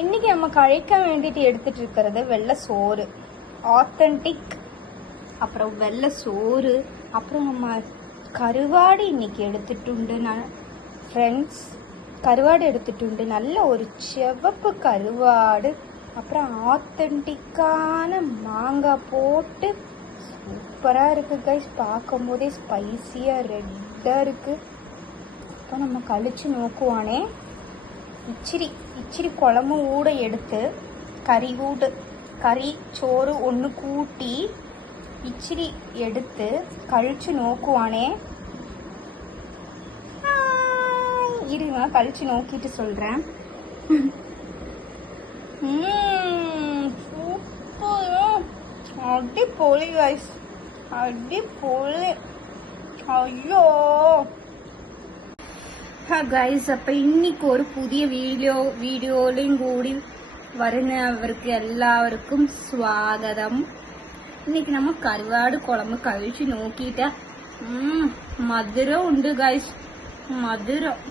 இன்னைக்கு நம்ம கழிக்க வேண்டிட்டு எடுத்துட்டு இருக்கிறது வெள்ளை சோறு, ஆத்தன்டிக். அப்புறம் வெள்ளை சோறு, அப்புறம் நம்ம கருவாடு இன்னைக்கு எடுத்துட்டு நான் ஃப்ரெண்ட்ஸ், கருவாடு எடுத்துட்டு நல்ல ஒரு சிவப்பு கருவாடு, அப்புறம் ஆத்தன்டிக்கான மாங்காய் போட்டு சூப்பராக இருக்குது கைஸ். பார்க்கும் போதே ஸ்பைசியாக ரெட்டாக இருக்குது. இப்போ நம்ம கழிச்சு நோக்குவானே, இச்சிரி குழம்பு ஊட எடுத்து கறி சோறு ஒன்று கூட்டி இச்சிரி எடுத்து கழிச்சு நோக்குவானே. இருங்க, கழிச்சு நோக்கிட்டு சொல்கிறேன். சூப்பர், அடிப்பொலி கைஸ், அடிப்பொலி. ஐயோ கைஸ், அப்போ இன்னைக்கு ஒரு புதிய வீடியோலையும் கூடி வருணவருக்கு எல்லாருக்கும் ஸ்வாகதம். இன்னைக்கு நம்ம கருவாடு குழம்பு கழிச்சு நோக்கிட்ட மதுரம் உண்டு கைஸ், மதுரம்.